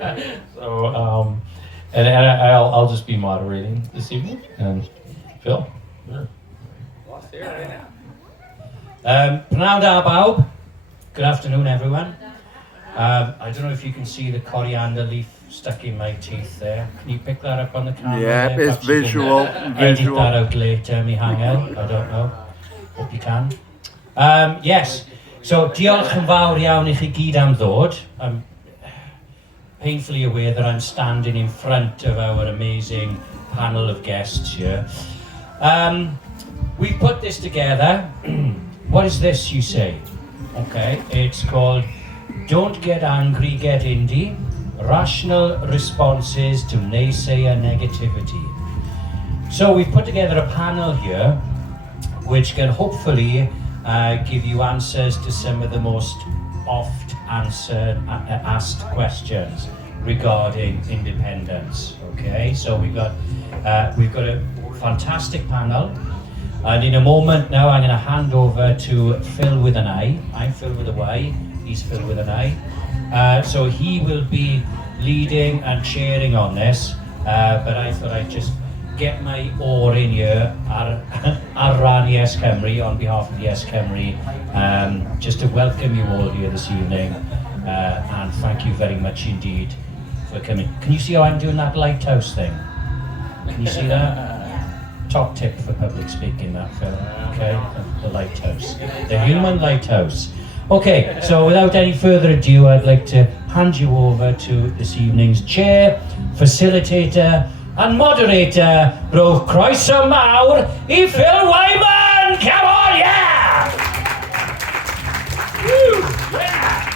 So, and I'll just be moderating this evening. And Phil? Sure. Pnawn da bawb. Good afternoon, everyone. I don't know if you can see the coriander leaf stuck in my teeth there. Can you pick that up on the camera? Yeah, there? it's visual. Edit that out later, me hanger. I don't know. Hope you can. Yes. So, diolch yn fawr iawn I chi gyd am ddod. I'm painfully aware that I'm standing in front of our amazing panel of guests here. We've put this together. What is this, you say? Okay, it's called Don't Get Angry, Get Indie, Rational Responses to Naysayer Negativity. So we've put together a panel here which can hopefully give you answers to some of the most oft asked questions regarding independence. Okay, so we've got a fantastic panel, and in a moment now I'm going to hand over to Phil with an I. I'm Phil with a Y, he's Phil with an I. So he will be leading and chairing on this, but I thought I'd just get my oar in here ar rhannu YesCymru on behalf of YesCymru, just to welcome you all here this evening, and thank you very much indeed for coming. Can you see how I'm doing that lighthouse thing? Can you see that? Top tip for public speaking, that Phil. Okay, the lighthouse, the human lighthouse. Okay, so without any further ado, I'd like to hand you over to this evening's chair, facilitator, and moderator, rhowch croeso mawr I Phil Wyman! Come on, yeah! Woo! Yeah!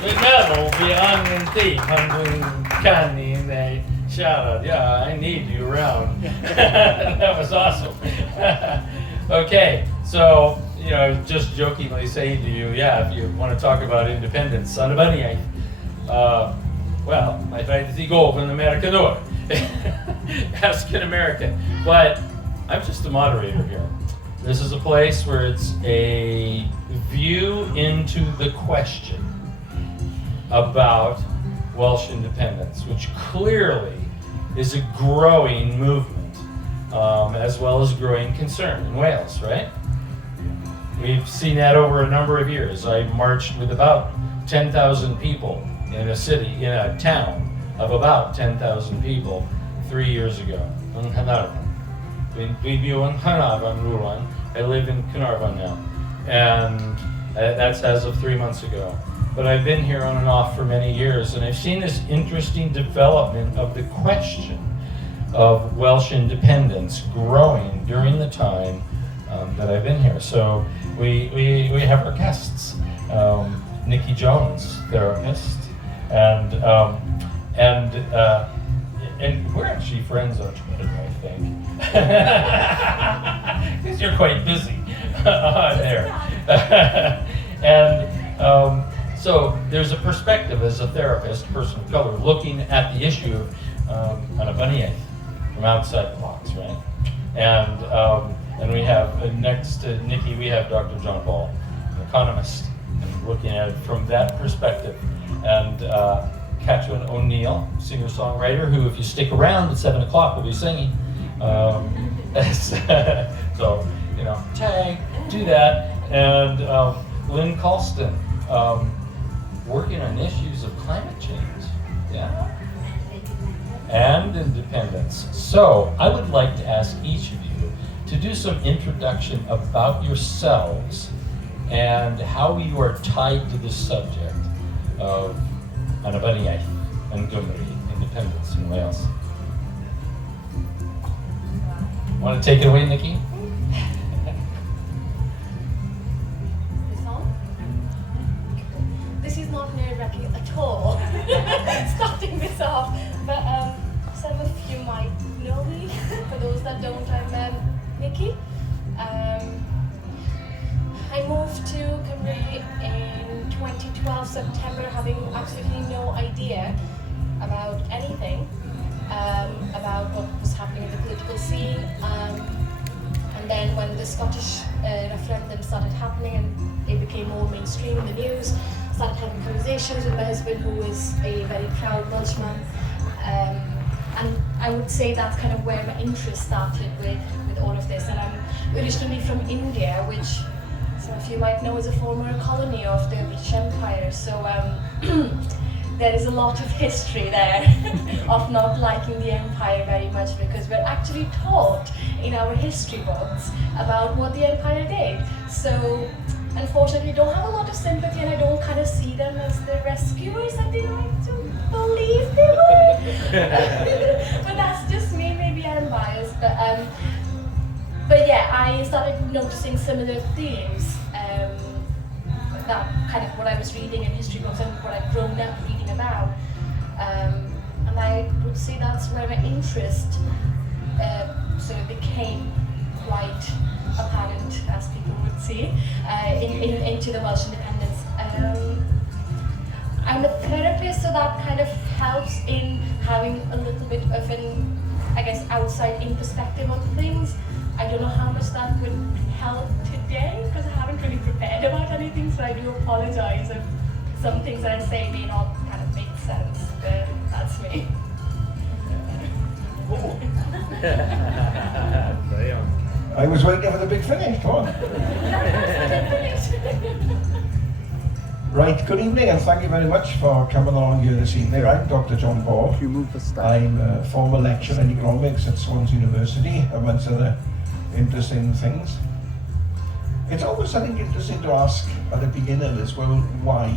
Dwi'n meddwl fi angen di pan dwi'n canu neu siarad. Yeah, I need you around. That was awesome. Okay, so, you know, I was just jokingly saying to you, yeah, if you want to talk about independence, Annibyniaeth, well, my rhaid I go from the Mae Catrina Ask an American. But I'm just a moderator here. This is a place where it's a view into the question about Welsh independence, which clearly is a growing movement, as well as growing concern in Wales, right? We've seen that over a number of years. I marched with about 10,000 people in a city, in a town of about 10,000 people 3 years ago. Yn Caernarfon. Dwi'n byw yn Caernarfon, rhywun. I live in Caernarfon now. And that's as of 3 months ago. But I've been here on and off for many years, and I've seen this interesting development of the question of Welsh independence growing during the time that I've been here. So we have our guests, Niki Jones, therapist, and we're actually friends on Twitter, I think, because you're quite busy there. And so there's a perspective as a therapist, person of color, looking at the issue of Annibyniaeth from outside the box, right? And we have, next to Niki, we have Dr. John Ball, an economist, and looking at it from that perspective. And Catrina O'Neil, singer-songwriter, who, if you stick around at 7 o'clock, will be singing. So, you know, tag, do that. And Lynn Colston, working on issues of climate change, yeah, and independence. So I would like to ask each of you to do some introduction about yourselves and how you are tied to the subject of Annibyniaeth and Gymru, independence in Wales. Want to take it away, Niki? This is not nerve-wracking at all, starting this off, but some of you might know me. For those that don't, I'm Niki. I moved to Gymru in 2012 September, having absolutely no idea about anything, about what was happening in the political scene. And then when the Scottish referendum started happening and it became more mainstream in the news, started having conversations with my husband, who is a very proud Welshman. And I would say that's kind of where my interest started with all of this. And I'm originally from India, which some of you might know is a former colony of the British Empire. So there is a lot of history there of not liking the empire very much, because we're actually taught in our history books about what the empire did. So unfortunately, I don't have a lot of sympathy, and I don't kind of see them as the rescuers that they like to believe they were. But that's just me, maybe I'm biased. But yeah, I started noticing similar themes. That kind of what I was reading in history books and what I'd grown up reading about. And I would say that's where my interest sort of became quite apparent, as people would see, into the Welsh independence. I'm a therapist, so that kind of helps in having a little bit of an, I guess, outside-in perspective on things. I don't know how much that would help today, because I haven't really prepared about anything, so I do apologize if some things that I say may not kind of make sense, but that's me. I was waiting for the big finish, come on. Right, good evening and thank you very much for coming along here this evening. I'm Dr. John Ball. I'm a former lecturer in economics at Swansea University, amongst other interesting things. It's always something interesting to ask at the beginning as well, why?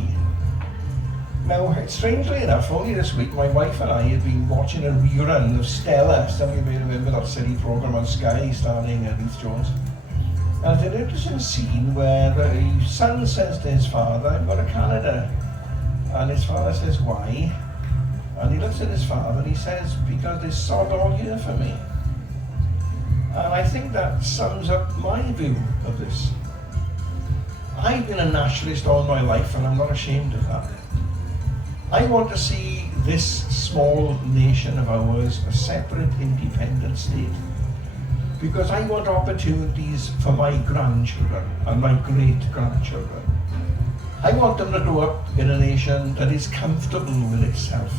Now, strangely enough, only this week, my wife and I had been watching a rerun of Stella. Some of you may remember that silly programme on Sky starring Niki Jones. And it's an interesting scene where the son says to his father, "I'm going to Canada." And his father says, "Why?" And he looks at his father and he says, "Because there's sod all here for me." And I think that sums up my view of this. I've been a nationalist all my life, and I'm not ashamed of that. I want to see this small nation of ours a separate, independent state, because I want opportunities for my grandchildren and my great-grandchildren. I want them to grow up in a nation that is comfortable with itself,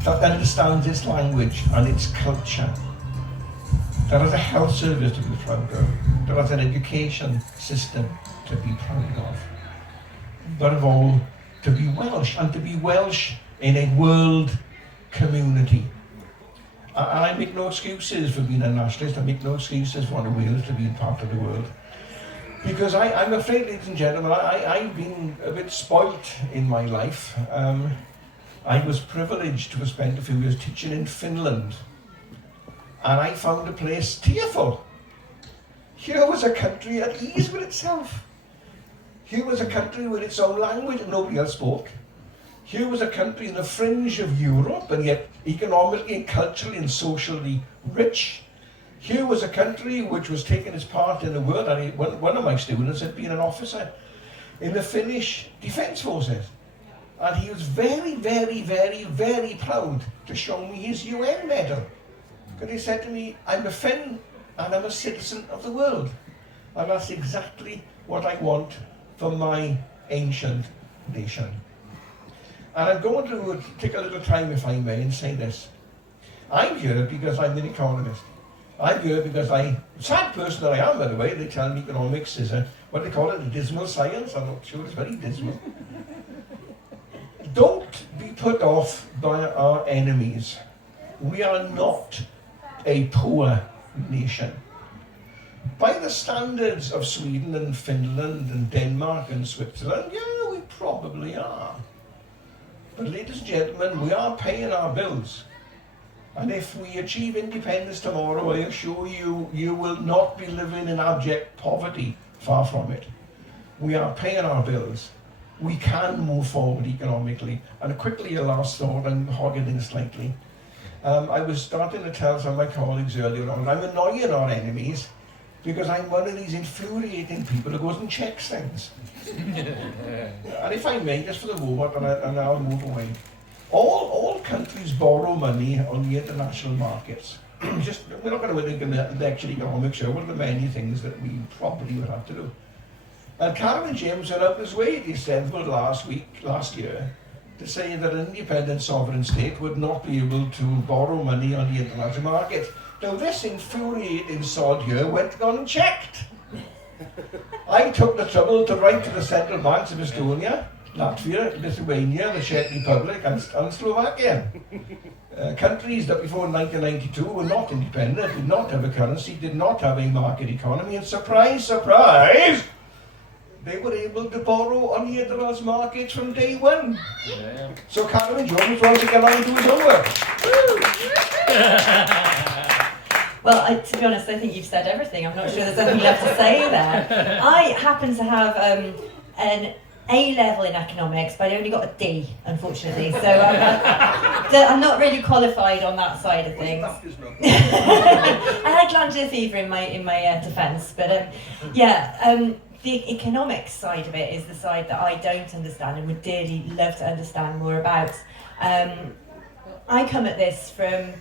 that understands its language and its culture, that has a health service to be proud of, that has an education system to be proud of, but of all, to be Welsh, and to be Welsh in a world community. And I make no excuses for being a nationalist, I make no excuses for wanting Wales to be part of the world. Because I'm afraid, ladies and gentlemen, I've been a bit spoilt in my life. I was privileged to have spent a few years teaching in Finland. And I found the place tearful. Here was a country at ease with itself. Here was a country with its own language and nobody else spoke. Here was a country in the fringe of Europe, and yet economically and culturally and socially rich. Here was a country which was taking its part in the world, and one of my students had been an officer in the Finnish Defence Forces. And he was very, very, very, very proud to show me his UN medal. Because he said to me, "I'm a Finn and I'm a citizen of the world." And that's exactly what I want for my ancient nation. And I'm going to take a little time, if I may, and say this. I'm here because I'm an economist. I'm here because sad person that I am, by the way. They tell me economics is what they call it, a dismal science. I'm not sure it's very dismal. Don't be put off by our enemies. We are not a poor nation. By the standards of Sweden and Finland and Denmark and Switzerland, yeah, we probably are. But ladies and gentlemen, we are paying our bills. And if we achieve independence tomorrow, I assure you, you will not be living in abject poverty, far from it. We are paying our bills. We can move forward economically. And quickly, a last thought, I'm hogging in slightly. I was starting to tell some of my colleagues earlier on, I'm annoying our enemies because I'm one of these infuriating people who goes and checks things. And if I may, just for the moment, and I'll move away. All countries borrow money on the international markets. We're not going to think in the actual economics here, one of the many things that we probably would have to do. And Cameron James went out his way at the Assembly last year, to say that an independent sovereign state would not be able to borrow money on the international market. Now this infuriating sod here went on and checked. I took the trouble to write to the central banks of Estonia, Latvia, Lithuania, the Czech Republic and Slovakia. Countries that before 1992 were not independent, did not have a currency, did not have a market economy, and surprise, surprise, they were able to borrow on the international markets from day one. Yeah. So Cameron Jones wants to get on and do his homework. Well, to be honest, I think you've said everything. I'm not sure there's anything left to say there. I happen to have an A-level in economics, but I only got a D, unfortunately. So I'm not really qualified on that side of things. I had glandular fever in my defence, but the economics side of it is the side that I don't understand and would dearly love to understand more about. I come at this from...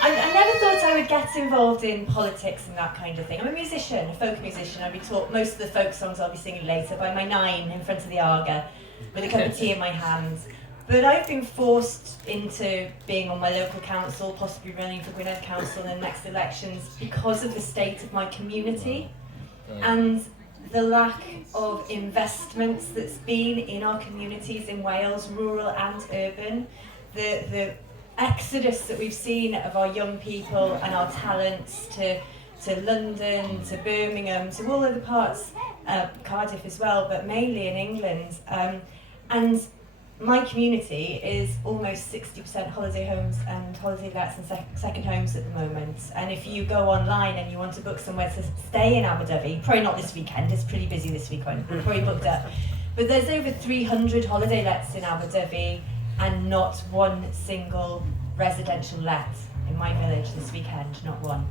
I never thought I would get involved in politics and that kind of thing. I'm a musician, a folk musician. I'll be taught most of the folk songs I'll be singing later by my 9 in front of the Arga with a cup of tea in my hand. But I've been forced into being on my local council, possibly running for Gwynedd Council in the next elections because of the state of my community and the lack of investments that's been in our communities in Wales, rural and urban. The exodus that we've seen of our young people and our talents to London, to Birmingham, to all other parts, Cardiff as well, but mainly in England. And my community is almost 60% holiday homes and holiday lets and second homes at the moment. And if you go online and you want to book somewhere to stay in Abu Dhabi, probably not this weekend, it's pretty busy this weekend, we're probably booked up. But there's over 300 holiday lets in Abu Dhabi and not one single residential let in my village this weekend, not one.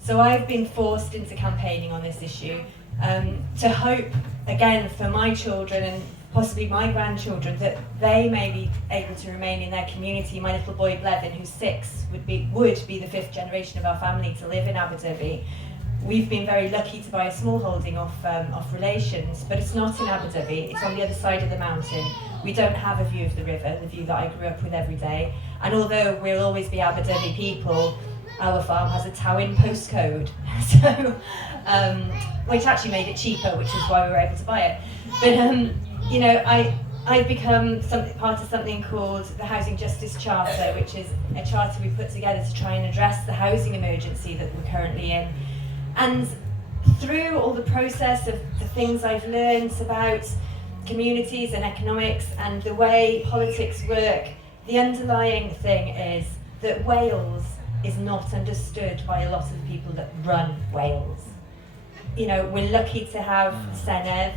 So I've been forced into campaigning on this issue to hope, again, for my children and possibly my grandchildren, that they may be able to remain in their community. My little boy Blevin, who's 6, would be the 5th generation of our family to live in Abu Dhabi. We've been very lucky to buy a small holding off Relations, but it's not in Abu Dhabi, it's on the other side of the mountain. We don't have a view of the river, the view that I grew up with every day. And although we'll always be Abu Dhabi people, our farm has a Tywin postcode, so which actually made it cheaper, which is why we were able to buy it. But you know, I've become part of something called the Housing Justice Charter, which is a charter we put together to try and address the housing emergency that we're currently in. And through all the process of the things I've learned about communities and economics and the way politics work, the underlying thing is that Wales is not understood by a lot of the people that run Wales. You know, we're lucky to have Senedd,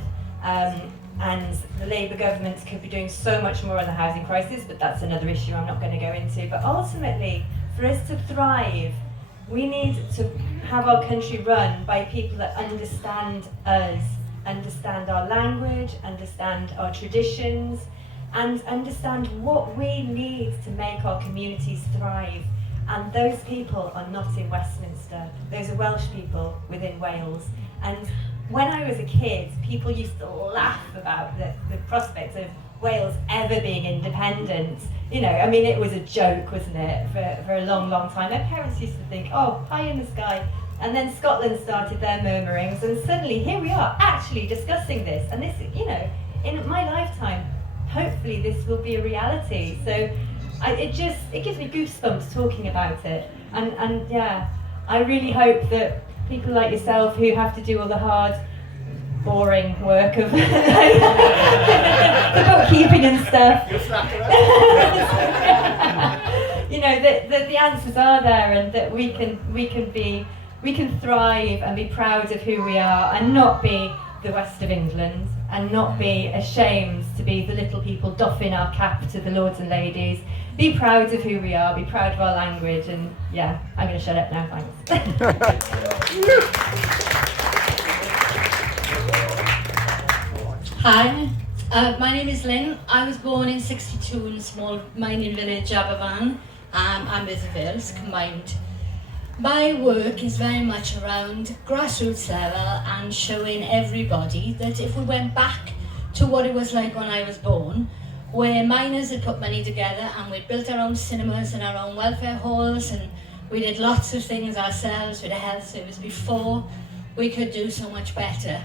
and the Labour government could be doing so much more on the housing crisis, but that's another issue I'm not going to go into. But ultimately, for us to thrive, we need to have our country run by people that understand us, understand our language, understand our traditions, and understand what we need to make our communities thrive. And those people are not in Westminster. Those are Welsh people within Wales. And when I was a kid, people used to laugh about the prospect of Wales ever being independent. You know, I mean, it was a joke, wasn't it, for a long, long time. My parents used to think, oh, pie in the sky. And then Scotland started their murmurings, and suddenly here we are, actually discussing this. And this, you know, in my lifetime, hopefully this will be a reality. So it gives me goosebumps talking about it. And yeah, I really hope that people like yourself who have to do all the hard, boring work of the bookkeeping and stuff, you know, that the answers are there, and that we can thrive and be proud of who we are, and not be the West of England, and not be ashamed to be the little people doffing our cap to the lords and ladies. Be proud of who we are, be proud of our language, and yeah, I'm going to shut up now, thanks. Hi, my name is Lynn. I was born in 62 in a small mining village, Aberfan. I'm Merthyr Mawr, combined. My work is very much around grassroots level and showing everybody that if we went back to what it was like when I was born, where miners had put money together and we'd built our own cinemas and our own welfare halls, and we did lots of things ourselves with a health service before, we could do so much better.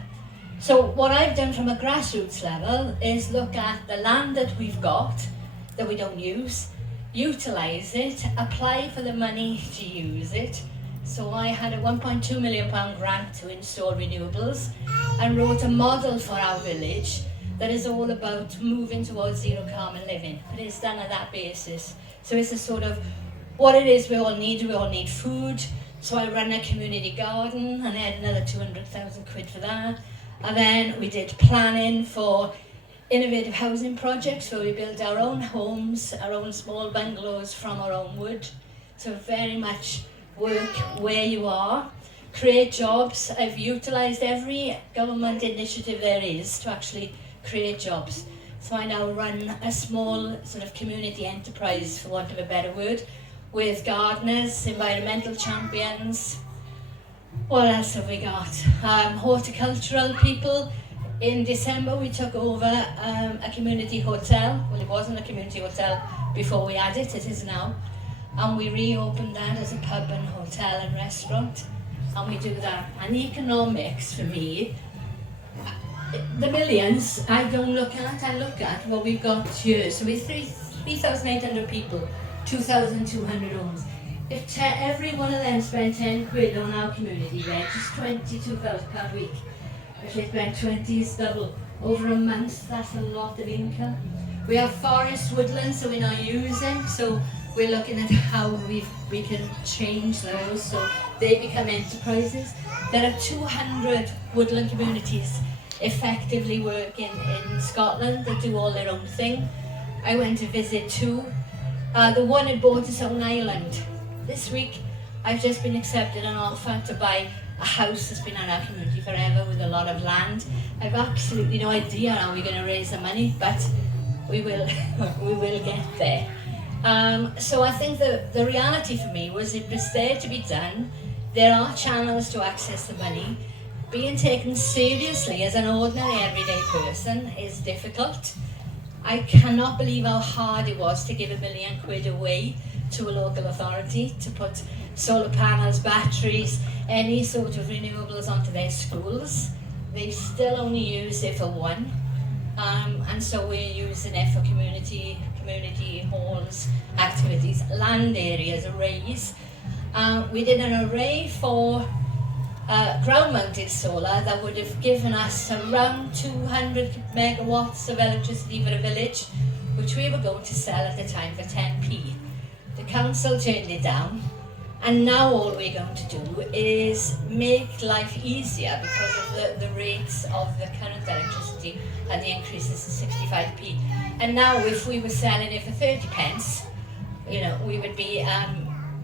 So what I've done from a grassroots level is look at the land that we've got, that we don't use, utilise it, apply for the money to use it. So I had a £1.2 million grant to install renewables and wrote a model for our village that is all about moving towards zero carbon living. But it's done on that basis. So it's a sort of what it is we all need food. So I run a community garden and I had another 200,000 quid for that. And then we did planning for innovative housing projects where we built our own homes, our own small bungalows from our own wood. So very much work where you are, create jobs. I've utilised every government initiative there is to actually create jobs. So I now run a small sort of community enterprise, for want of a better word, with gardeners, environmental champions. What else have we got? Horticultural people. In December we took over a community hotel. Well, it wasn't a community hotel before we had it, it is now. And we reopened that as a pub and hotel and restaurant. And we do that. And the economics for me, the millions I don't look at, I look at what we've got here. So we're 3,800 people, 2,200 homes. If every one of them spent 10 quid on our community rent, it's £22,000 per week. If they spent 20, it's double. Over a month, that's a lot of income. We have forest woodlands that we're not using, so we're looking at how we can change those so they become enterprises. There are 200 woodland communities effectively working in Scotland. They do all their own thing. I went to visit two. The one had bought its own island. This week, I've just been accepted an offer to buy a house that's been in our community forever with a lot of land. I've absolutely no idea how we're going to raise the money, but we will, we will get there. So I think the reality for me was it was there to be done. There are channels to access the money. Being taken seriously as an ordinary everyday person is difficult. I cannot believe how hard it was to give £1 million away to a local authority to put solar panels, batteries, any sort of renewables onto their schools. They still only use it for one. And so we're using it for community halls, activities, land areas, arrays. We did an array for ground-mounted solar that would have given us around 200 megawatts of electricity for a village, which we were going to sell at the time for 10p. The council turned it down, and now all we're going to do is make life easier because of the rates of the current electricity and the increases to 65p. And now if we were selling it for 30 pence, you know, we would be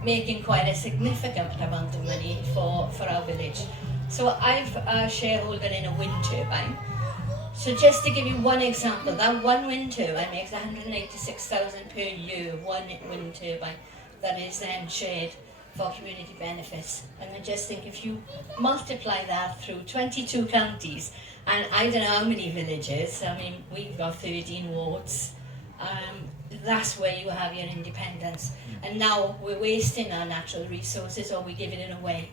making quite a significant amount of money for our village. So I've a shareholder in a wind turbine. So just to give you one example, that one wind turbine makes 186,000 per year, one wind turbine that is then shared for community benefits. And I just think if you multiply that through 22 counties, and I don't know how many villages, I mean, we've got 13 wards, that's where you have your independence. And now we're wasting our natural resources or we're giving it away.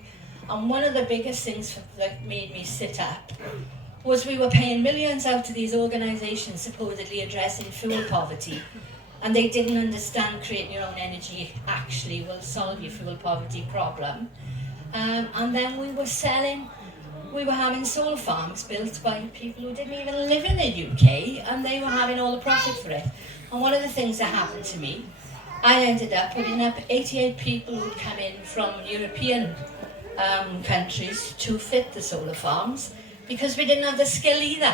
And one of the biggest things that made me sit up was we were paying millions out to these organisations supposedly addressing fuel poverty. And they didn't understand creating your own energy actually will solve your fuel poverty problem. And then we were having solar farms built by people who didn't even live in the UK, and they were having all the profit for it. And one of the things that happened to me, I ended up putting up 88 people who'd come in from European countries to fit the solar farms because we didn't have the skill either.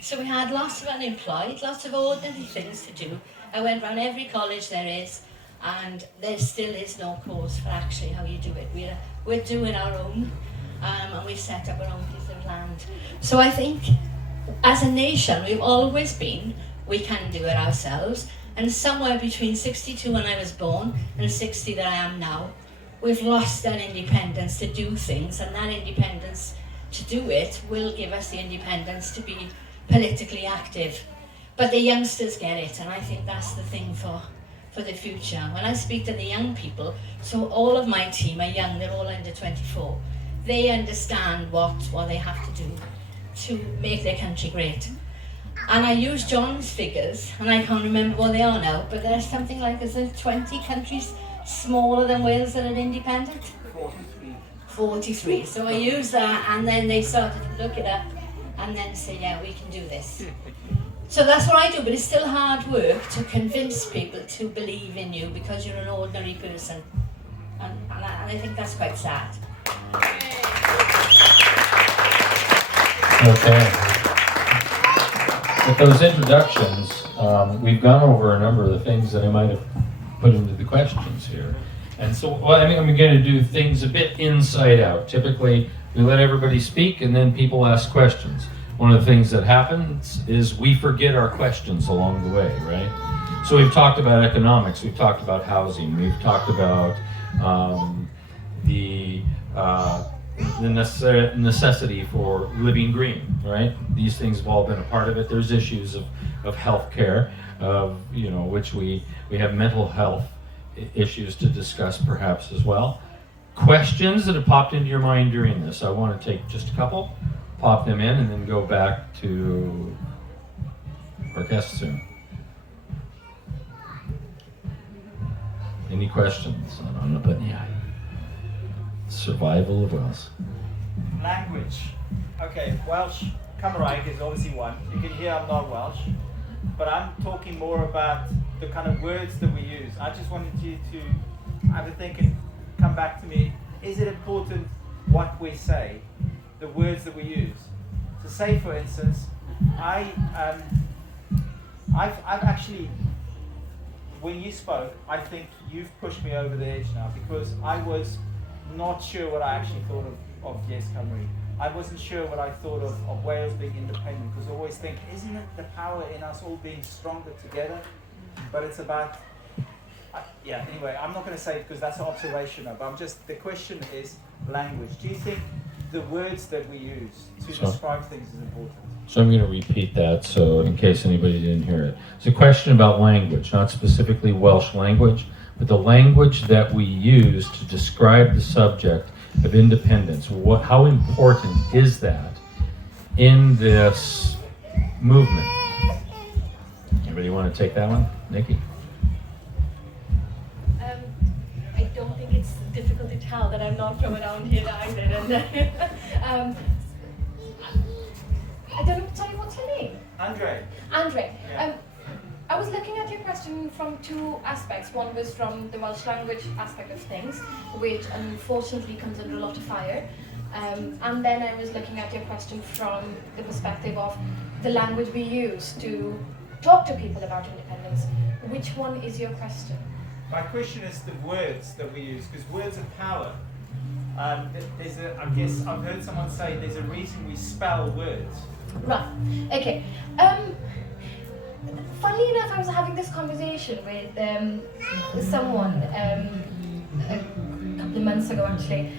So we had lots of unemployed, lots of ordinary things to do. I went around every college there is, and there still is no course for actually how you do it. We're doing our own, and we've set up our own piece of land. So I think, as a nation, we've always been, we can do it ourselves, and somewhere between 62 when I was born and 60 that I am now, we've lost our independence to do things, and that independence to do it will give us the independence to be politically active. But the youngsters get it, and I think that's the thing for the future. When I speak to the young people, so all of my team are young, they're all under 24, they understand what they have to do to make their country great. And I use John's figures, and I can't remember what they are now, but there's something like, is there 20 countries smaller than Wales that are independent? 43. So I use that, and then they started to look it up, and then say, yeah, we can do this. So that's what I do, but it's still hard work to convince people to believe in you because you're an ordinary person. And I think that's quite sad. Okay. With those introductions, we've gone over a number of the things that I might have put into the questions here. And so, well, I mean, I'm going to do things a bit inside out. Typically, we let everybody speak and then people ask questions. One of the things that happens is we forget our questions along the way, right? So we've talked about economics, we've talked about housing, we've talked about the necessity for living green, right? These things have all been a part of it. There's issues of healthcare, which we have mental health issues to discuss perhaps as well. Questions that have popped into your mind during this. I want to take just a couple, pop them in, and then go back to our guest soon. Any questions on Annibyniaeth? Survival of Wales. Language. Okay, Welsh, Cymru'n is obviously one. You can hear I'm not Welsh, but I'm talking more about the kind of words that we use. I just wanted you to have a think and come back to me. Is it important what we say, the words that we use? So say, for instance, I've actually, when you spoke, I think you've pushed me over the edge now, because I was not sure what I actually thought of YesCymru. I wasn't sure what I thought of Wales being independent, because I always think, isn't it the power in us all being stronger together? But it's about, anyway, I'm not going to say it because that's an observation, but the question is language. Do you think the words that we use to describe things is important? So I'm going to repeat that, so in case anybody didn't hear it. It's a question about language, not specifically Welsh language, but the language that we use to describe the subject of independence. How important is that in this movement? Anybody want to take that one? Niki? I don't think it's difficult to tell that I'm not from around here either. And I don't know, sorry, what's your name? Andre. Yeah. I was looking at your question from two aspects. One was from the Welsh language aspect of things, which unfortunately comes under a lot of fire. And then I was looking at your question from the perspective of the language we use to talk to people about independence. Which one is your question? My question is the words that we use, because words are power. I guess I've heard someone say there's a reason we spell words. Right, okay. Funnily enough, I was having this conversation with someone a couple of months ago actually.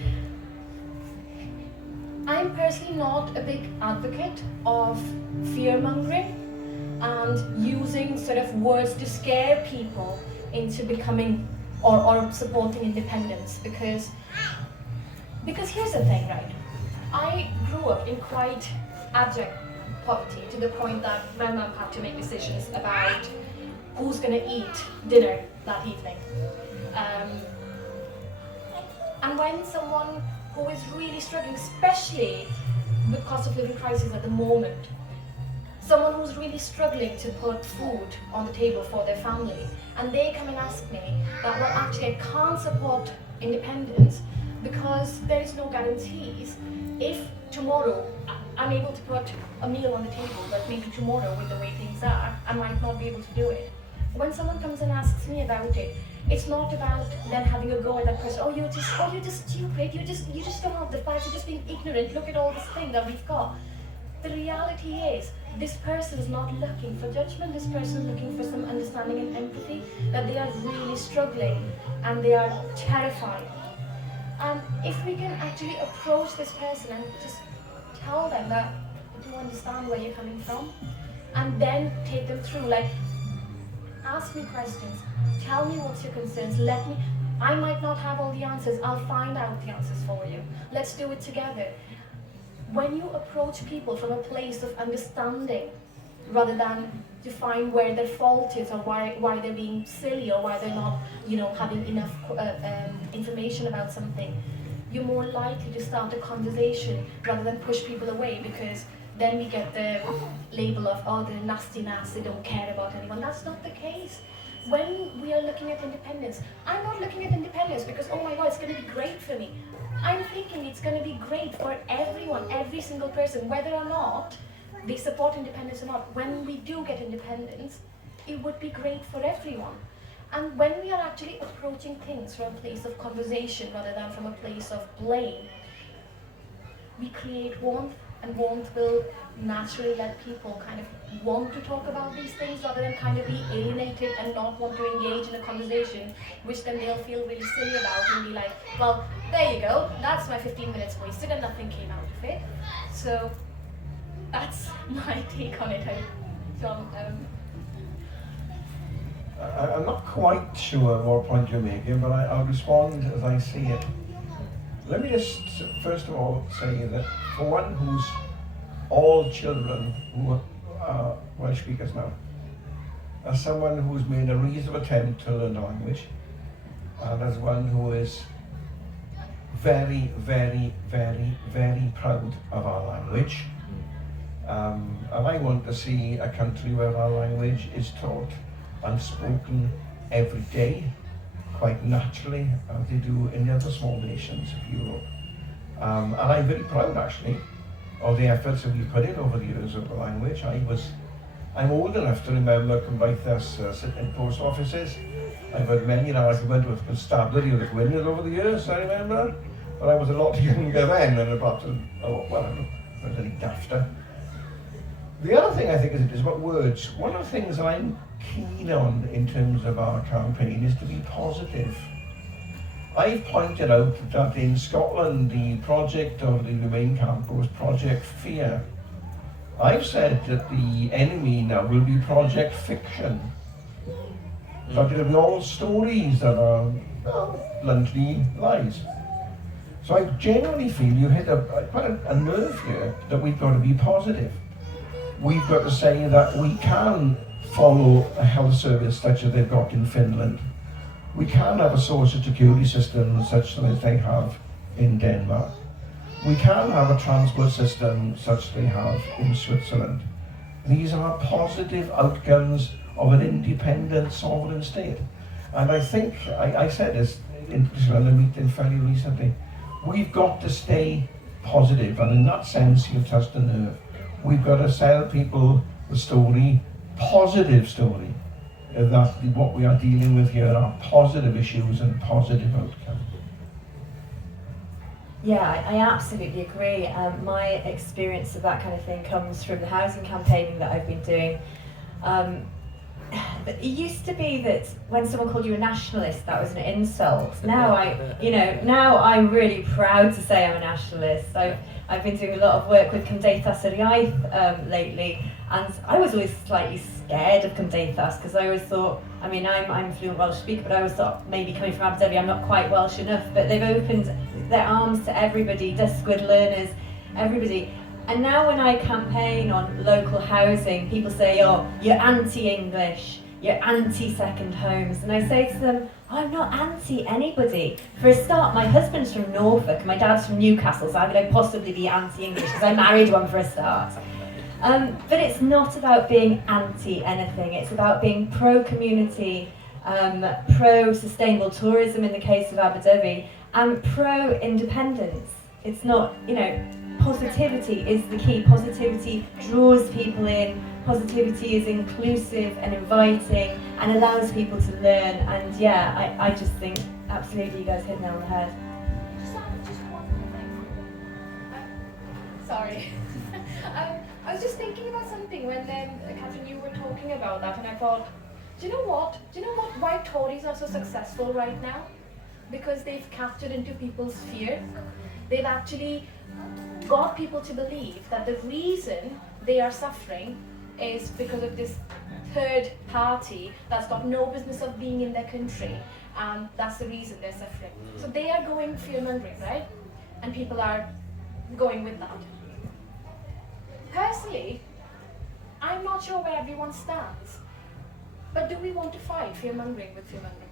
I'm personally not a big advocate of fear-mongering and using sort of words to scare people into becoming or supporting independence, because here's the thing, right? I grew up in quite abject poverty, to the point that my mum had to make decisions about who's going to eat dinner that evening. And when someone who is really struggling, especially with cost of living crisis at the moment, someone who's really struggling to put food on the table for their family, and they come and ask me that, well, actually I can't support independence because there is no guarantees. If tomorrow I'm able to put a meal on the table, but maybe tomorrow, with the way things are, I might not be able to do it. When someone comes and asks me about it, it's not about then having a go at that person. Oh, you're just stupid. You just don't have the facts. You're just being ignorant. Look at all this thing that we've got. The reality is, this person is not looking for judgment. This person is looking for some understanding and empathy, that they are really struggling and they are terrified. And if we can actually approach this person and just tell them that you understand where you're coming from, and then take them through, like, ask me questions, tell me what's your concerns, I might not have all the answers, I'll find out the answers for you. Let's do it together. When you approach people from a place of understanding, rather than to find where their fault is, or why they're being silly, or why they're not, having enough information about something, you're more likely to start a conversation rather than push people away, because then we get the label of, oh, they're nasty Nats, they don't care about anyone. That's not the case. When we are looking at independence, I'm not looking at independence because, oh my God, it's going to be great for me. I'm thinking it's going to be great for everyone, every single person, whether or not they support independence or not. When we do get independence, it would be great for everyone. And when we are actually approaching things from a place of conversation rather than from a place of blame, we create warmth, and warmth will naturally let people kind of want to talk about these things rather than kind of be alienated and not want to engage in a conversation, which then they'll feel really silly about and be like, well, there you go, that's my 15 minutes wasted and nothing came out of it. So that's my take on it. I'm not quite sure what point you're making, but I'll respond as I see it. Let me just first of all say that for one who's all children who are Welsh speakers now, as someone who's made a reasonable attempt to learn the language, and as one who is very, very, very, very proud of our language, and I want to see a country where our language is taught and spoken every day, quite naturally, as they do in the other small nations of Europe. And I'm very proud, actually, of the efforts that we've put in over the years of the language. I'm old enough to remember Cymru'n sitting in post offices. I've had many an argument with constabulary or the Gwynydd over the years, I remember. But I was a lot younger then, and about, I was any dafter. The other thing I think is about words. One of the things that I'm keen on in terms of our campaign is to be positive. I've pointed out that in Scotland the project of the Remain camp was Project Fear. I've said that the enemy now will be Project Fiction. That it'll be all stories that are, bluntly, lies. So I genuinely feel you hit quite a nerve here, that we've got to be positive. We've got to say that we can follow a health service such as they've got in Finland. We can have a social security system such as they have in Denmark. We can have a transport system such as they have in Switzerland. These are positive outcomes of an independent sovereign state. And I think, I said this in a meeting fairly recently, we've got to stay positive, and in that sense you've touched a nerve. We've got to sell people the story, positive story, that what we are dealing with here are positive issues and positive outcomes. Yeah, I absolutely agree. My experience of that kind of thing comes from the housing campaigning that I've been doing. But it used to be that when someone called you a nationalist, that was an insult. Now I'm really proud to say I'm a nationalist. I've been doing a lot of work with Cynhaliodd YesCymru lately, and I was always slightly scared of Cynhaliodd because I always thought, I mean, I'm a fluent Welsh speaker, but I always thought maybe coming from Aberdyfi I'm not quite Welsh enough. But they've opened their arms to everybody, dysgwyd learners, everybody. And now when I campaign on local housing, people say, oh, you're anti-English, you're anti-second homes. And I say to them, I'm not anti-anybody. For a start, my husband's from Norfolk and my dad's from Newcastle, so how could I possibly be anti-English? Because I married one for a start. But it's not about being anti-anything. It's about being pro-community, pro-sustainable tourism in the case of Aberdyfi, and pro-independence. It's not, positivity is the key. Positivity draws people in. Positivity is inclusive and inviting and allows people to learn. And yeah, I just think absolutely you guys hit the nail on the head. Just one thing. Sorry. I was just thinking about something when Catherine, you were talking about that, and I thought, do you know what? Why Tories are so successful right now? because they've captured into people's fear. They've actually got people to believe that the reason they are suffering is because of this third party that's got no business of being in their country, and that's the reason they're suffering. So they are going fear-mongering, right? And people are going with that. Personally, I'm not sure where everyone stands, but do we want to fight fear-mongering with fear-mongering?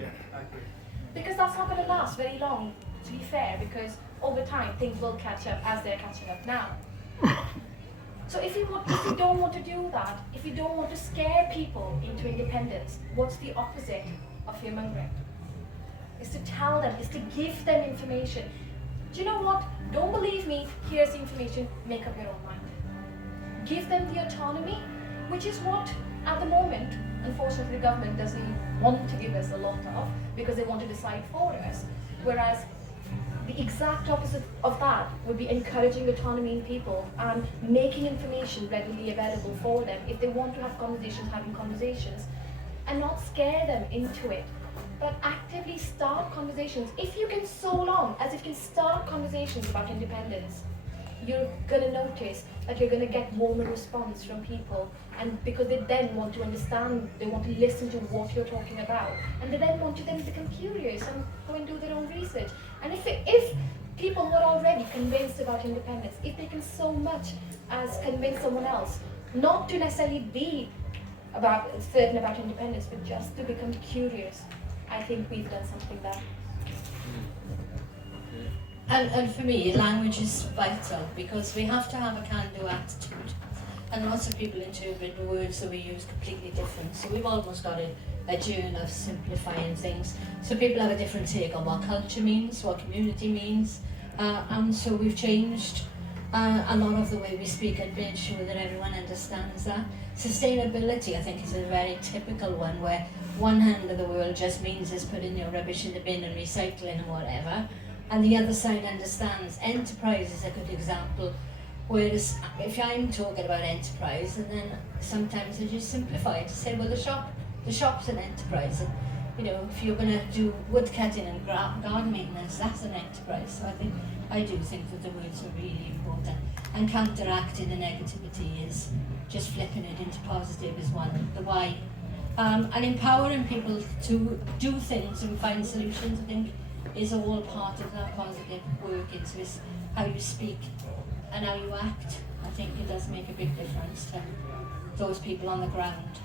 Yeah, I agree. Because that's not going to last very long, to be fair, because over time things will catch up as they're catching up now. So if you don't want to do that, if you don't want to scare people into independence, what's the opposite of fear-mongering? It's to tell them, it's to give them information. Do you know what? Don't believe me, here's the information, make up your own mind. Give them the autonomy, which is what, at the moment, unfortunately the government doesn't want to give us a lot of, because they want to decide for us, whereas the exact opposite of that would be encouraging autonomy in people and making information readily available for them. If they want to have conversations, having conversations, and not scare them into it, but actively start conversations. If you can so long as you can start conversations about independence, you're going to notice that you're going to get warmer response from people, and because they then want to understand, they want to listen to what you're talking about, and they then want to then become curious and go and do their own research. And if people who are already convinced about independence, if they can so much as convince someone else not to necessarily be certain about independence, but just to become curious, I think we've done something there. And for me, language is vital, because we have to have a can-do attitude. And lots of people interpret the words that we use completely different. So we've almost got a journey of simplifying things. So people have a different take on what culture means, what community means. And so we've changed a lot of the way we speak and made sure that everyone understands that. Sustainability, I think, is a very typical one, where one hand of the world just means is putting your rubbish in the bin and recycling and whatever. And the other side understands. Enterprise is a good example. Whereas if I'm talking about enterprise, and then sometimes I just simplify it to say, well, the shop's an enterprise. And, you know, if you're going to do wood cutting and garden maintenance, that's an enterprise. So I do think that the words are really important. And counteracting the negativity is just flipping it into positive is one. The why. And empowering people to do things and find solutions, I think, is all part of that positive work. It's how you speak and how you act. I think it does make a big difference to those people on the ground.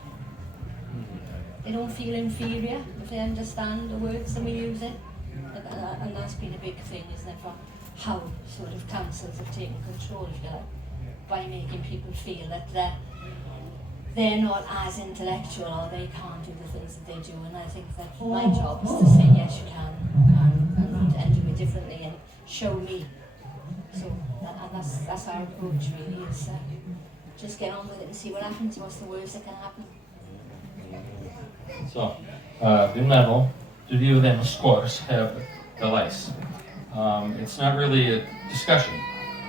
They don't feel inferior if they understand the words that we use it. And that's been a big thing, isn't it, for how sort of councils have taken control, if you like, by making people feel that they're not as intellectual or they can't do the things that they do. And I think that my job is to say, yes, you can, and do it differently and show me. So, and that's our approach really, is just get on with it and see what happens. What's the worst that can happen? So, dwi'n meddwl, dwi ddim yn sgwrs heb dylais. It's not really a discussion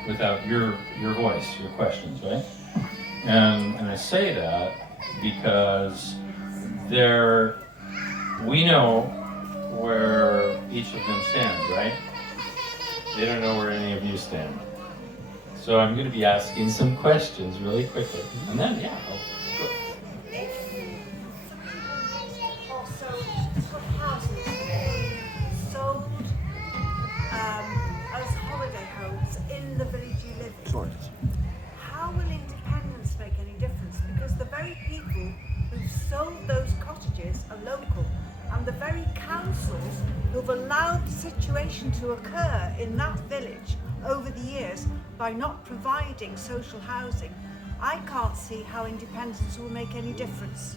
without your voice, your questions, right? And I say that because we know where each of them stands, right? They don't know where any of you stand. So I'm going to be asking some questions really quickly, and then I'll go. As holiday homes in the village you live in. How will independence make any difference? Because the very people who've sold those cottages are local, and the very councils who've allowed the situation to occur in that village over the years by not providing social housing, I can't see how independence will make any difference.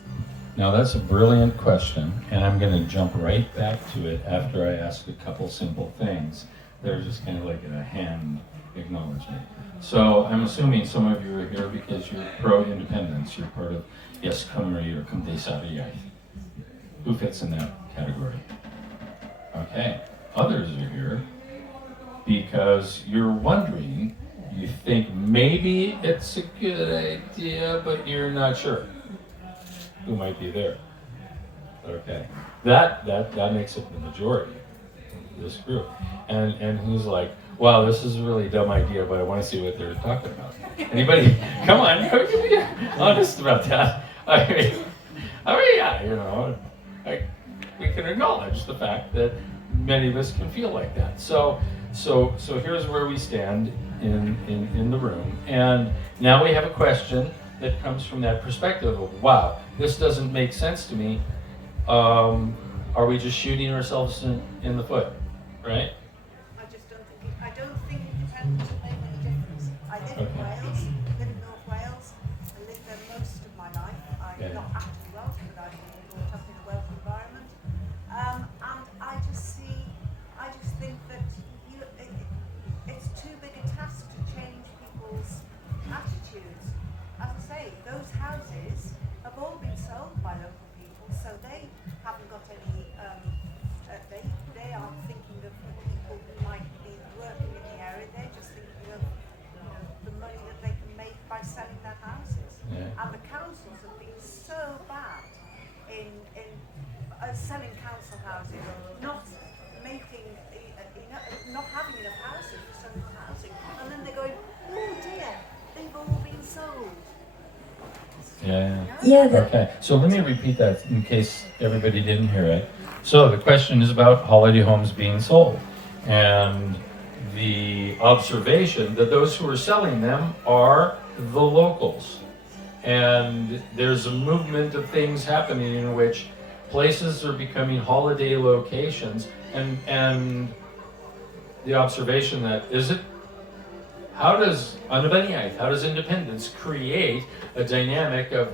Now that's a brilliant question, and I'm going to jump right back to it after I ask a couple simple things. They're just kind of like a hand acknowledgement. So I'm assuming some of you are here because you're pro-independence. You're part of YesCymru or Cynhaliodd. Who fits in that category? Okay. Others are here because you're wondering, you think maybe it's a good idea, but you're not sure. Who might be there? Okay. That makes it the majority. this group. And who's like, wow, this is a really dumb idea, but I want to see what they're talking about. Anybody? Come on, be honest about that. I mean, yeah, you know, we can acknowledge the fact that many of us can feel like that. So here's where we stand in the room. And now we have a question that comes from that perspective of, wow, this doesn't make sense to me. Are we just shooting ourselves in the foot, right? I don't think independence will make any difference. I live in Wales, live in North Wales, I lived there most of my life. I'm not actually Welsh, but I've been brought up in a Welsh environment. And I just think that it's too big a task to change people's attitudes. As I say, those houses have all been sold by local people, so they haven't got any, they aren't thinking of the people who might be working in the area, they're just thinking of the money that they can make by selling their houses. And the councils have been so bad in selling council houses, not having enough houses for selling housing, and then they're going, oh dear, they've all been sold. Yeah. Okay, so let me repeat that in case everybody didn't hear it. So the question is about holiday homes being sold, and the observation that those who are selling them are the locals. And there's a movement of things happening in which places are becoming holiday locations, and the observation that how does Annibyniaeth, how does independence create a dynamic of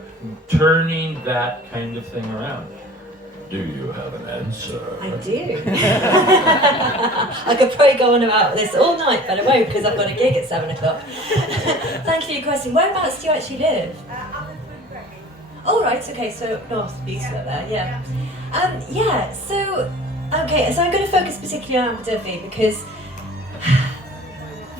turning that kind of thing around? Do you have an answer? I do. I could probably go on about this all night, but I won't because I've got a gig at 7 o'clock. Thank you for your question. Whereabouts do you actually live? Oh, right, okay, so north, beautiful there, yeah. So I'm going to focus particularly on Aberdyfi because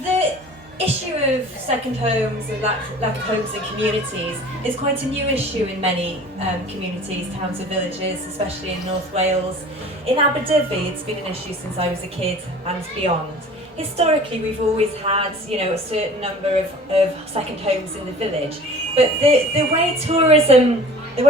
the issue of second homes and lack of homes in communities is quite a new issue in many communities, towns and villages, especially in North Wales. In Aberdyfi, it's been an issue since I was a kid and beyond. Historically, we've always had, a certain number of second homes in the village, but the way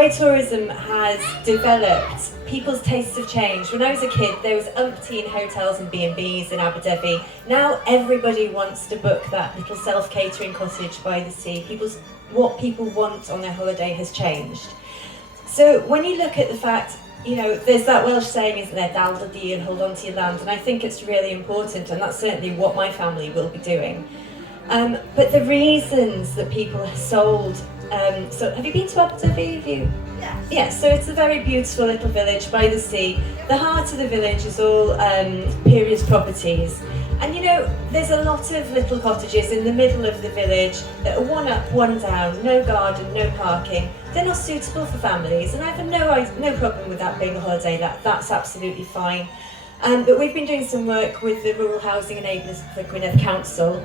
tourism has developed, people's tastes have changed. When I was a kid, there was umpteen hotels and B&Bs in Aberdyfi. Now everybody wants to book that little self-catering cottage by the sea. What people want on their holiday has changed. So when you look at the fact, there's that Welsh saying, isn't there, dal dy di and hold on to your land, and I think it's really important, and that's certainly what my family will be doing. But the reasons that people have sold, so have you been to Aberdyfi? Yes. Yeah, so it's a very beautiful little village by the sea. The heart of the village is all period properties. And there's a lot of little cottages in the middle of the village that are one up, one down, no garden, no parking. They're not suitable for families, and I have no problem with that being a holiday. That's absolutely fine. But we've been doing some work with the Rural Housing Enablers for Gwynedd Council,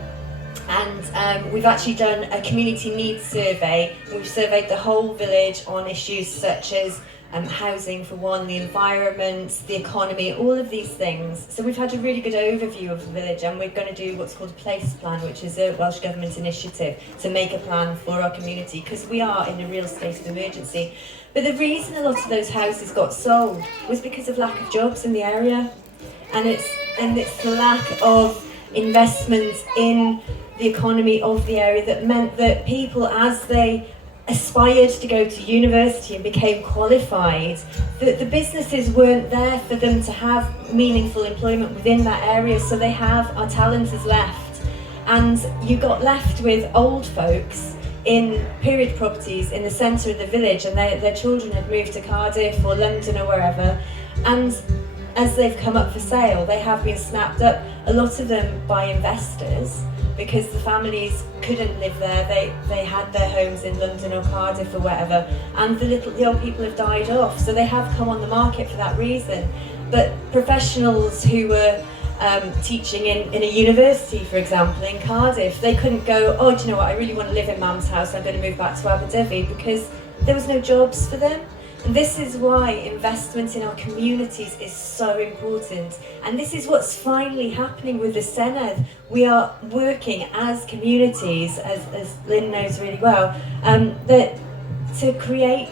and we've actually done a community needs survey. We've surveyed the whole village on issues such as housing for one, the environment, the economy, all of these things. So we've had a really good overview of the village, and we're going to do what's called a place plan, which is a Welsh Government initiative to make a plan for our community, because we are in a real state of emergency. But the reason a lot of those houses got sold was because of lack of jobs in the area, and it's the lack of investment in the economy of the area that meant that people, as they aspired to go to university and became qualified, the businesses weren't there for them to have meaningful employment within that area, so our talent has left, and you got left with old folks in period properties in the centre of the village, and their children had moved to Cardiff or London or wherever, and as they've come up for sale, they have been snapped up, a lot of them by investors, because the families couldn't live there. They had their homes in London or Cardiff or wherever, and the old people have died off, so they have come on the market for that reason. But professionals who were teaching in a university, for example, in Cardiff, they couldn't go, oh, do you know what, I really want to live in Mum's house, I'm going to move back to Aberdyfi, because there was no jobs for them. And this is why investment in our communities is so important. And this is what's finally happening with the Senedd. We are working as communities, as Lynn knows really well, that to create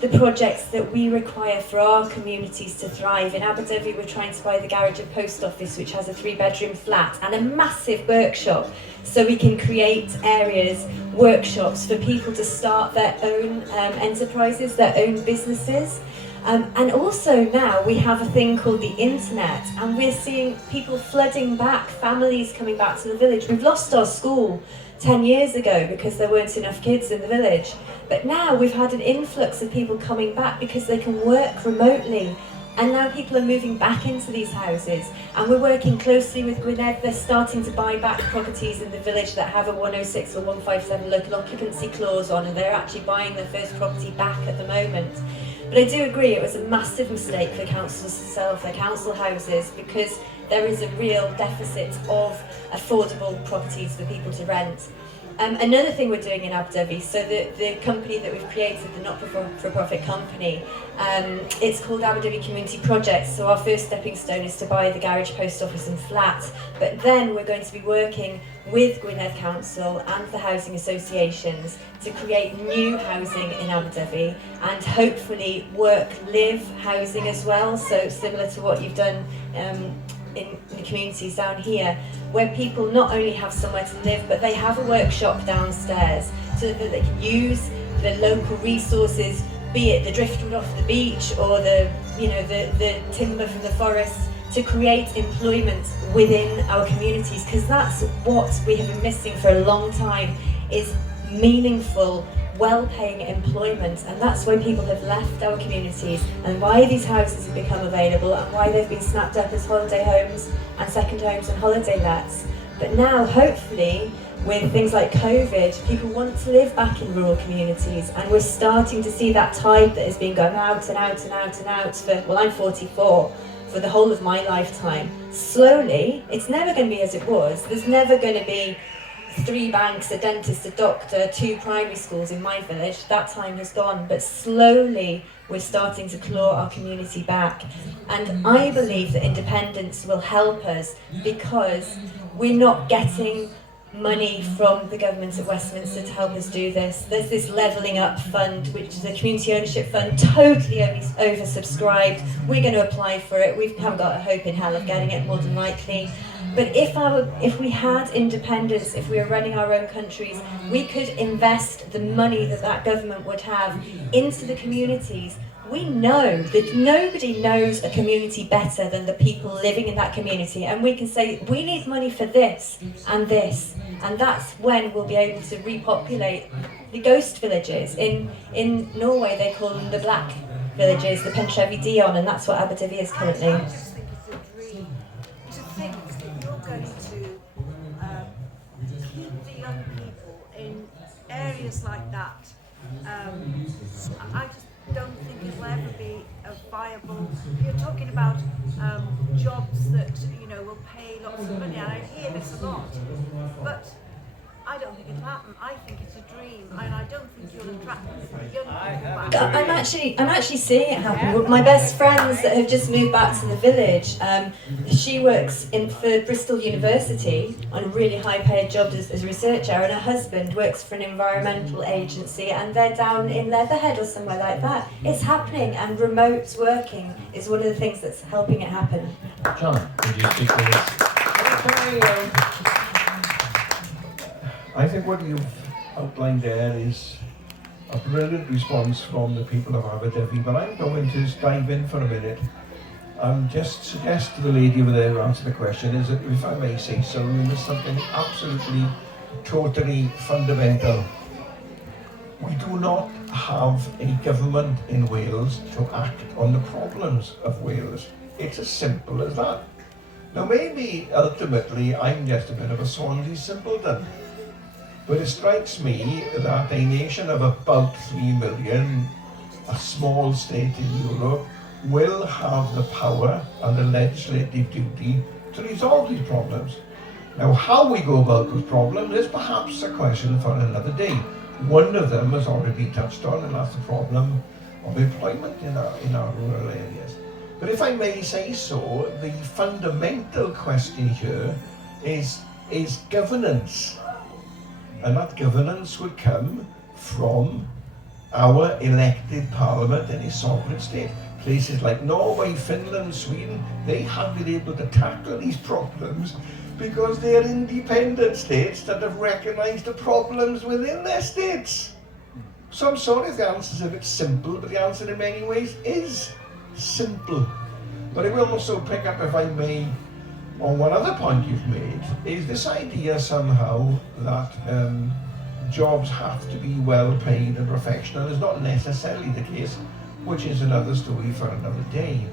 the projects that we require for our communities to thrive. In Aberdyfi, we're trying to buy the garage and post office, which has a 3-bedroom flat and a massive workshop, so we can create areas, workshops for people to start their own enterprises, their own businesses. And also now we have a thing called the internet, and we're seeing people flooding back, families coming back to the village. We've lost our school 10 years ago because there weren't enough kids in the village. But now we've had an influx of people coming back because they can work remotely. And now people are moving back into these houses. And we're working closely with Gwynedd. They're starting to buy back properties in the village that have a 106 or 157 local occupancy clause on, and they're actually buying their first property back at the moment. But I do agree it was a massive mistake for councils to sell off their council houses, because there is a real deficit of affordable properties for people to rent. Another thing we're doing in Aberdyfi, so the company that we've created, the not-for-profit company, it's called Aberdyfi Community Projects. So our first stepping stone is to buy the garage, post office and flat. But then we're going to be working with Gwynedd Council and the housing associations to create new housing in Aberdyfi, and hopefully work-live housing as well, so similar to what you've done in the communities down here, where people not only have somewhere to live, but they have a workshop downstairs so that they can use the local resources, be it the driftwood off the beach or the timber from the forest, to create employment within our communities, because that's what we have been missing for a long time, is meaningful, well-paying employment. And that's why people have left our communities, and why these houses have become available, and why they've been snapped up as holiday homes and second homes and holiday lets. But now, hopefully, with things like COVID, people want to live back in rural communities, and we're starting to see that tide that has been going out and out and out and out for, well, I'm 44, for the whole of my lifetime. Slowly, it's never going to be as it was. There's never going to be 3 banks, a dentist, a doctor, 2 primary schools in my village. That time has gone, but slowly we're starting to claw our community back. And I believe that independence will help us, because we're not getting money from the government of Westminster to help us do this. There's this levelling up fund, which is a community ownership fund, totally oversubscribed. We're going to apply for it. We haven't got a hope in hell of getting it, more than likely. But if we had independence, if we were running our own countries, we could invest the money that government would have into the communities. We know that nobody knows a community better than the people living in that community, and we can say, we need money for this, and that's when we'll be able to repopulate the ghost villages. In Norway they call them the black villages, the Pentrefi Dion, and that's what Aberdyfi is currently. I just think it's a dream to think that you're going to keep the young people in areas like that. I just don't think it'll ever be a viable. You're talking about jobs that will pay lots of money, and I hear this a lot, but I don't think it'll happen. I think it's a dream, and I don't think you'll attract young people back. I'm actually seeing it happen. My best friends that have just moved back to the village, she works for Bristol University on a really high-paid job as a researcher, and her husband works for an environmental agency, and they're down in Leatherhead or somewhere like that. It's happening, and remote working is one of the things that's helping it happen. John, could you speak to this? I think what you've outlined there is a brilliant response from the people of Aberdyfi, but I'm going to dive in for a minute and just suggest to the lady over there who answered the question, is that, if I may say so, there's something absolutely, totally fundamental. We do not have a government in Wales to act on the problems of Wales. It's as simple as that. Now maybe ultimately I'm just a bit of a Swansea simpleton, but it strikes me that a nation of about 3 million, a small state in Europe, will have the power and the legislative duty to resolve these problems. Now, how we go about those problems is perhaps a question for another day. One of them has already been touched on, and that's the problem of employment in our rural areas. But if I may say so, the fundamental question here is governance. And that governance would come from our elected parliament in a sovereign state. Places like Norway, Finland, Sweden, they have been able to tackle these problems because they're independent states that have recognised the problems within their states. So I'm sorry if the answer is a bit simple, but the answer in many ways is simple. But I will also pick up, if I may, on one other point you've made, is this idea somehow that jobs have to be well paid and professional is not necessarily the case, which is another story for another day.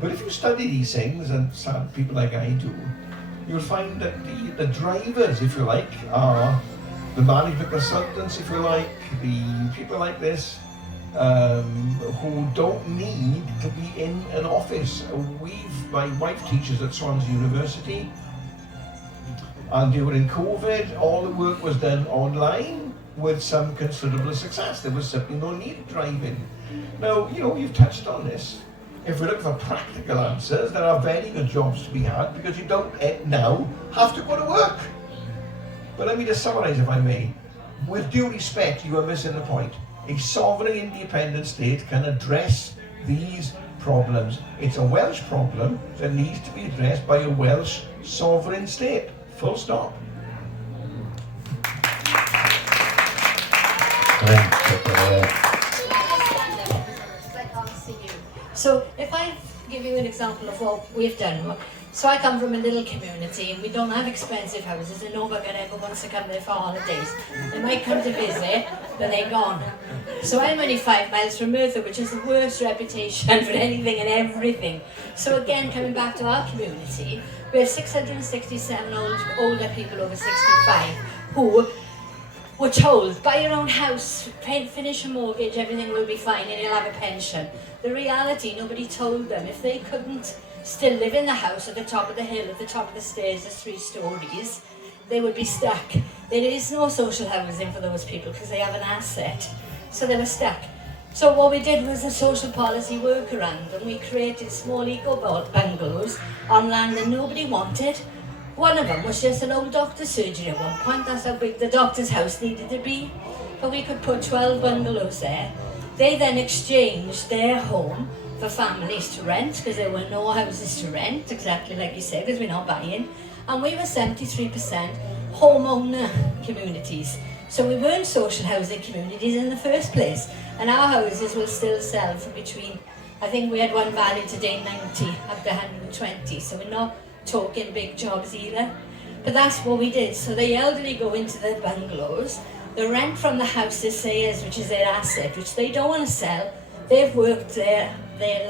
But if you study these things, and some people like I do, you'll find that the drivers, if you like, are the management consultants, if you like, the people like this, who don't need to be in an office. My wife teaches at Swansea University, and during COVID, all the work was done online with some considerable success. There was simply no need of driving. Now, you've touched on this. If we look for practical answers, there are very good jobs to be had because you don't now have to go to work. But let me just summarise, if I may. With due respect, you are missing the point. A sovereign independent state can address these problems. It's a Welsh problem that needs to be addressed by a Welsh sovereign state. Full stop. So if I give you an example of what we've done, so I come from a little community and we don't have expensive houses and nobody ever wants to come there for holidays. They might come to visit, but they're gone. So I'm only 5 miles from Merthyr, which has the worst reputation for anything and everything. So again, coming back to our community, we have 667 older people over 65 who were told, buy your own house, finish a mortgage, everything will be fine and you'll have a pension. The reality, nobody told them if they couldn't still live in the house at the top of the hill, at the top of the stairs, there's 3 stories, they would be stuck. There is no social housing for those people because they have an asset. So they were stuck. So what we did was a social policy workaround, and we created small eco bungalows on land that nobody wanted. One of them was just an old doctor's surgery at one point. That's how big the doctor's house needed to be. But we could put 12 bungalows there. They then exchanged their home for families to rent, because there were no houses to rent, exactly like you said, because we're not buying. And we were 73% homeowner communities. So we weren't social housing communities in the first place. And our houses will still sell for between, I think we had one valued today 90 up to 120. So we're not talking big jobs either. But that's what we did. So the elderly go into the bungalows. The rent from the house is theirs, which is their asset, which they don't want to sell. They've worked their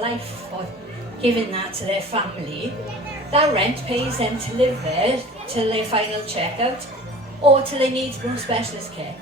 life for giving that to their family. That rent pays them to live there till their final checkout, or till they need more specialist care.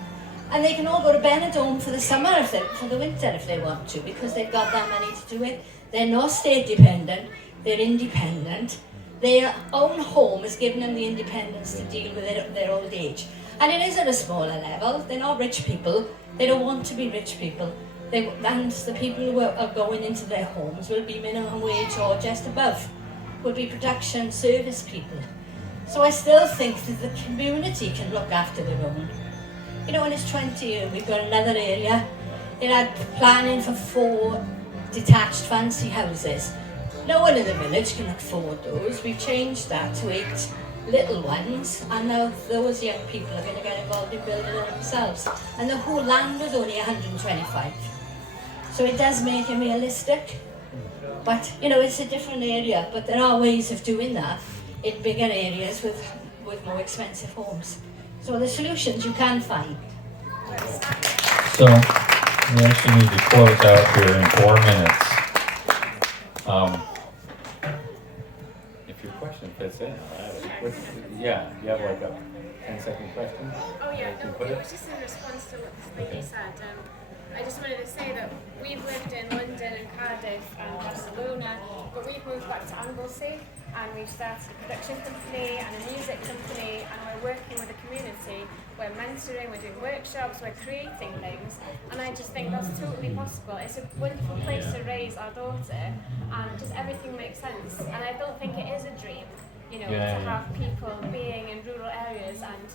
And they can all go to Benidorm for the summer, for the winter if they want to, because they've got that money to do it. They're not state dependent, they're independent. Their own home has given them the independence to deal with their old age. And it is at a smaller level. They're not rich people, they don't want to be rich people. And the people who are going into their homes will be minimum wage or just above, will be production service people. So I still think that the community can look after their own. In its 20 years, we've got another area. It had planning for 4 detached fancy houses. No one in the village can afford those. We've changed that to 8 little ones, and now those young people are going to get involved in building it themselves. And the whole land was only 125. So it does make it realistic. But, it's a different area, but there are ways of doing that in bigger areas with more expensive homes. So the solutions you can find. So we actually need to close out here in 4 minutes. If your question fits in, yeah, you have like a 10-second question? Oh yeah, no, it was just in response to what this lady said. I just wanted to say that we've lived in London and Cardiff and Barcelona but we've moved back to Anglesey, and we've started a production company and a music company, and we're working with the community. We're mentoring, we're doing workshops, we're creating things, and I just think that's totally possible. It's a wonderful place to raise our daughter, and just everything makes sense. And I don't think it is a dream, you know, to have people being in rural areas and,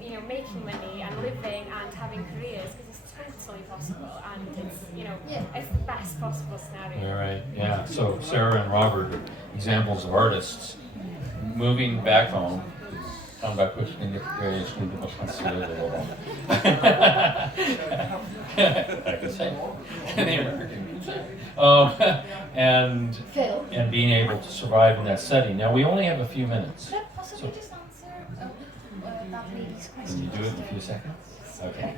you know, making money and living and having careers, because it's totally possible, and it's, you know, it's the best possible scenario. All right, yeah. So Sarah and Robert are examples of artists moving back home. I can say and being able to survive in that setting. Now we only have a few minutes. Could I possibly just answer that lady's question? Can you do it in a few seconds? Okay.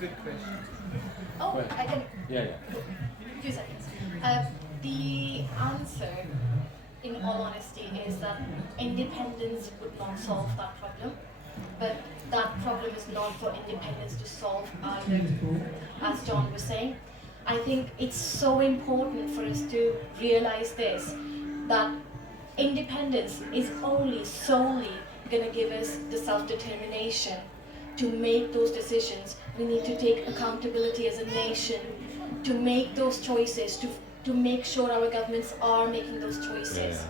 Good question. Oh, I can. Yeah. A few seconds. The answer, in all honesty, is that independence would not solve that problem. But that problem is not for independence to solve either, as John was saying. I think it's so important for us to realize this, that independence is only solely going to give us the self-determination to make those decisions. We need to take accountability as a nation to make those choices, to make sure our governments are making those choices.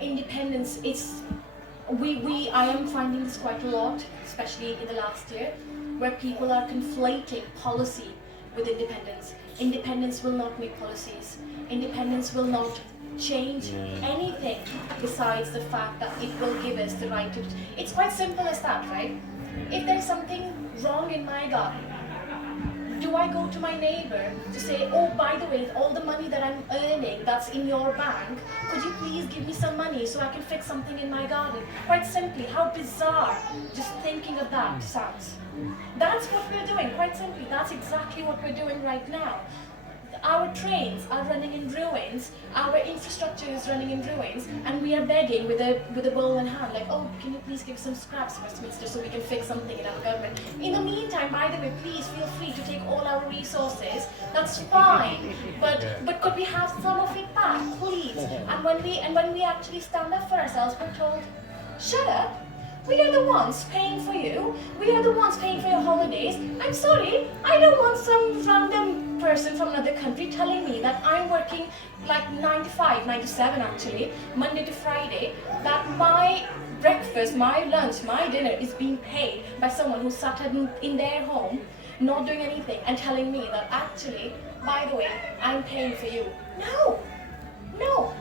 Independence, I am finding this quite a lot, especially in the last year, where people are conflating policy with independence. Independence will not make policies. Independence will not change anything besides the fact that it will give us the right to... It's quite simple as that, right? If there's something wrong in my garden, do I go to my neighbor to say, oh, by the way, all the money that I'm earning that's in your bank, could you please give me some money so I can fix something in my garden? Quite simply, how bizarre just thinking of that sounds. That's what we're doing, quite simply. That's exactly what we're doing right now. Our trains are running in ruins, our infrastructure is running in ruins, and we are begging with a bowl in hand, like, oh, can you please give some scraps, Westminster, so we can fix something in our government. In the meantime, by the way, please feel free to take all our resources. That's fine, but could we have some of it back, please? And when we actually stand up for ourselves, we're told, shut up. We are the ones paying for you. We are the ones paying for your holidays. I'm sorry, I don't want some random person from another country telling me that I'm working like 9 to 5, 9 to 7 actually, Monday to Friday, that my breakfast, my lunch, my dinner is being paid by someone who sat in their home, not doing anything, and telling me that actually, by the way, I'm paying for you. No,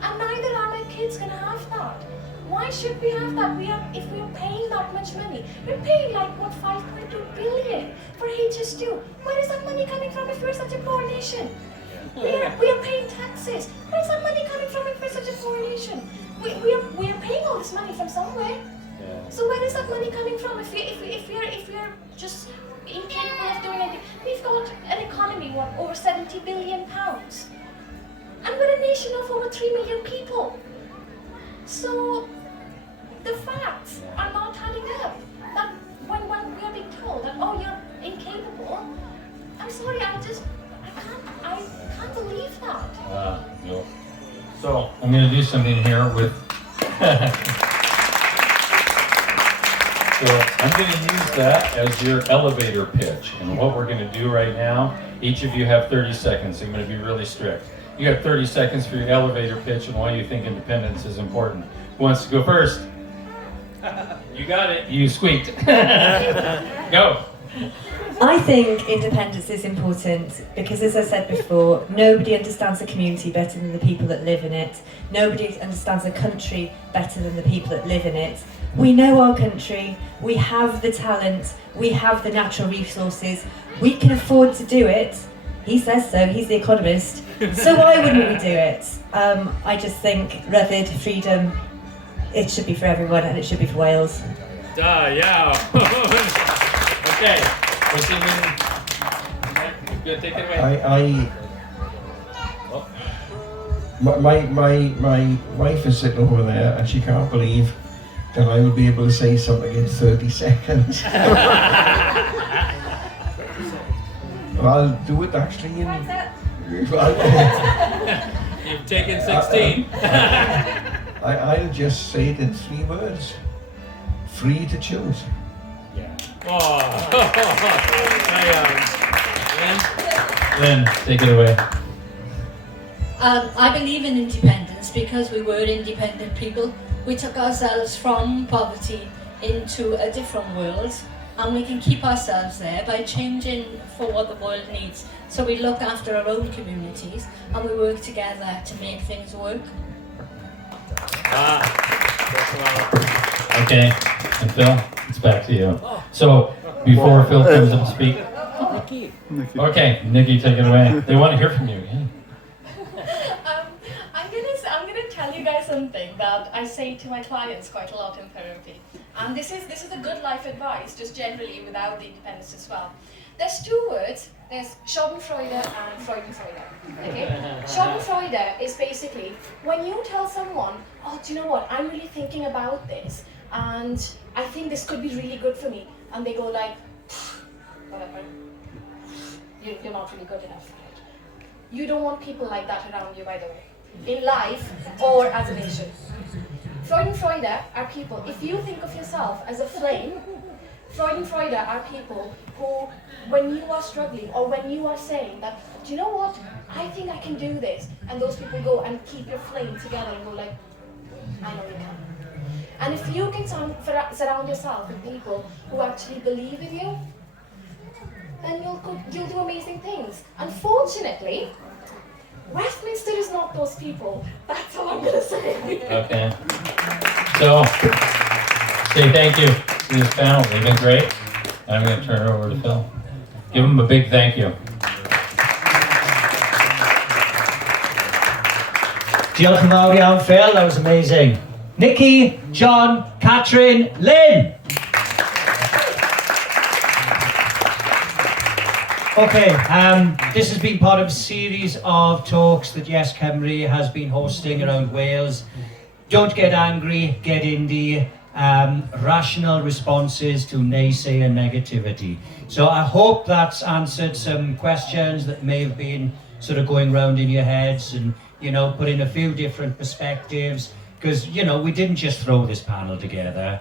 and neither are my kids gonna have that. Why should we have that? If we are paying that much money, we're paying like what, 5.2 billion for HS2. Where is that money coming from if we're such a poor nation? We are paying taxes. Where is that money coming from if we're such a poor nation? We are paying all this money from somewhere. So where is that money coming from if we are just incapable of doing anything? We've got an economy, what, over 70 billion pounds, and we're a nation of over 3 million people. So the facts are not adding up. That when we are being told that, oh, you're incapable, I'm sorry, I can't believe that. No. So I'm going to do something here with. So I'm going to use that as your elevator pitch. And what we're going to do right now, each of you have 30 seconds. I'm going to be really strict. You got 30 seconds for your elevator pitch and why you think independence is important. Who wants to go first? You got it. You squeaked. Go. I think independence is important because, as I said before, nobody understands a community better than the people that live in it. Nobody understands a country better than the people that live in it. We know our country, we have the talent, we have the natural resources, we can afford to do it. He says so, he's the economist. So why wouldn't we do it? I just think Ryddid, freedom, it should be for everyone and it should be for Wales. Yeah. Okay. What's he mean? Good, take it away. My wife is sitting over there and she can't believe that I will be able to say something in 30 seconds. I'll do it actually in You've taken 16. I'll just say it in 3 words. Free to choose. Yeah. Oh. Lynn, take it away. I believe in independence because we were independent people. We took ourselves from poverty into a different world, and we can keep ourselves there by changing for what the world needs. So we look after our own communities and we work together to make things work. Okay, and Phil, it's back to you. So, before Phil comes up to speak. Okay, Niki, take it away. They want to hear from you. Yeah. I'm gonna tell you guys something that I say to my clients quite a lot in therapy. And this is a good life advice, just generally without the independence as well. There's 2 words. There's Schadenfreude and Freudenfreude. Okay? Schadenfreude is basically when you tell someone, oh, do you know what? I'm really thinking about this, and I think this could be really good for me, and they go like, whatever. You're not really good enough for it. You don't want people like that around you, by the way, in life or as a nation. Freudenfreude are people, if you think of yourself as a flame, Freudenfreude are people who, when you are struggling or when you are saying that, do you know what, I think I can do this, and those people go and keep your flame together and go like, I know you can. And if you can surround yourself with people who actually believe in you, then you'll do amazing things. Unfortunately, Westminster is not those people. That's all I'm gonna say. Okay. So, say thank you to this panel. They've been great. And I'm going to turn it over to Phil. Give them a big thank you. Diolch yn fawr iawn, Phil. That was amazing. Niki, John, Catrin, Lynn. Okay, this has been part of a series of talks that YesCymru has been hosting around Wales. Don't get angry, get indie. Rational responses to naysay and negativity. So I hope that's answered some questions that may have been sort of going around in your heads, and, you know, put in a few different perspectives, because, you know, we didn't just throw this panel together.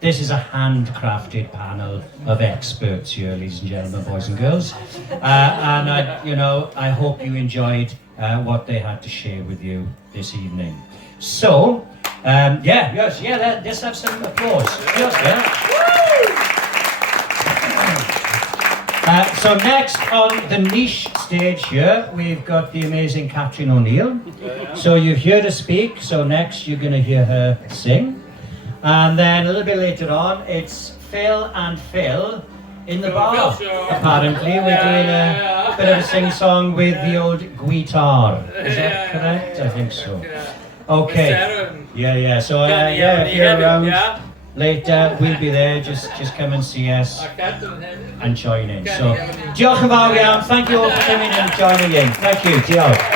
This is a handcrafted panel of experts here, ladies and gentlemen, boys and girls. And I hope you enjoyed what they had to share with you this evening. So, let's have some applause. So next on the niche stage here, we've got the amazing Catrina O'Neil. So you've heard her speak, so next you're going to hear her sing. And then a little bit later on, it's Phil and Phil in the bar. Apparently, we're doing a bit of a sing-song with the old guitar. Is that correct? I think so. Okay. Yeah. So if you're around later, we'll be there. Just come and see us and join in. So, diolch yn fawr iawn. Thank you all for coming and joining in. Thank you. Diolch.